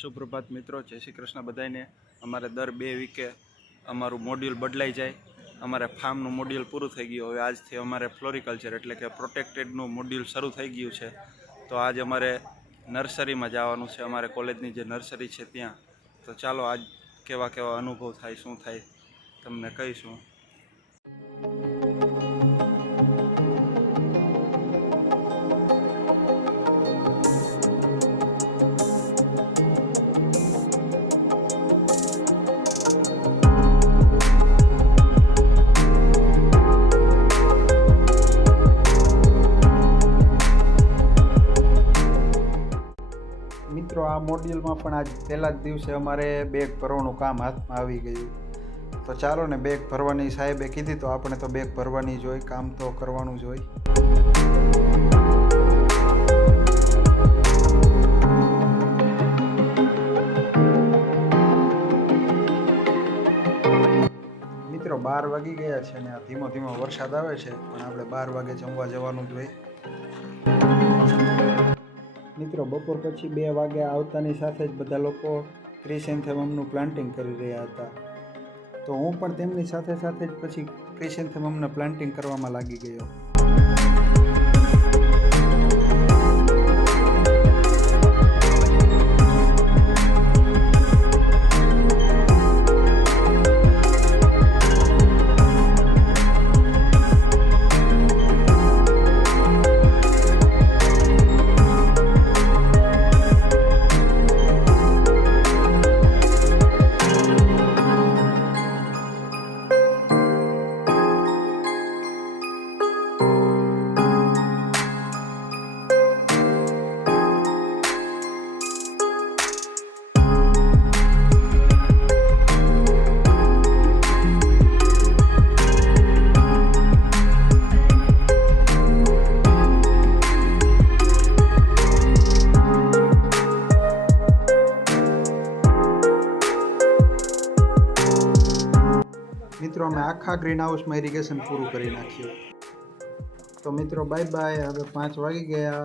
સુપ્રભાત મિત્રો, જય શ્રી કૃષ્ણ બધાને। અમારે દર 2 વીકે અમારું મોડ્યુલ બદલાઈ જાય। અમારે ફાર્મનું મોડ્યુલ પૂરું થઈ ગયું, હવે આજથી અમારે ફ્લોરિકલ્ચર એટલે કે પ્રોટેક્ટેડનું મોડ્યુલ શરૂ થઈ ગયું છે। તો આજ અમારે નર્સરીમાં જવાનું છે, અમારે કોલેજની જે નર્સરી છે ત્યાં। તો ચાલો આજ કેવા કેવા અનુભવ થાય, શું થાય તમને કહીશું। મિત્રો આ મોડ્યુલમાં પણ આજ પહેલા જ દિવસે અમારે બેગ ભરવાનું કામ હાથમાં આવી ગયું। તો ચાલો ને, બેગ ભરવાની સાહેબે કીધી તો આપણે તો બેગ ભરવાની જ હોય, કામ તો કરવાનું જ હોય। મિત્રો 12 વાગી ગયા છે ને ધીમો ધીમો વરસાદ આવે છે, પણ આપણે 12 વાગે જમવા જવાનું જ હોય। મિત્રો બપોર પછી 2 વાગે આવતાની સાથે જ બધા લોકો ક્રિસેન્થેમમનું પ્લાન્ટિંગ કરી રહ્યા હતા। તો હું પણ તેમની સાથે સાથે જ પછી ક્રિસેન્થેમમના પ્લાન્ટિંગ કરવામાં લાગી ગયો। મિત્રો અમે આખા ગ્રીન હાઉસમાં ઇરિગેશન પૂરું કરી નાખ્યું। તો મિત્રો બાય બાય, હવે 5 વાગી ગયા।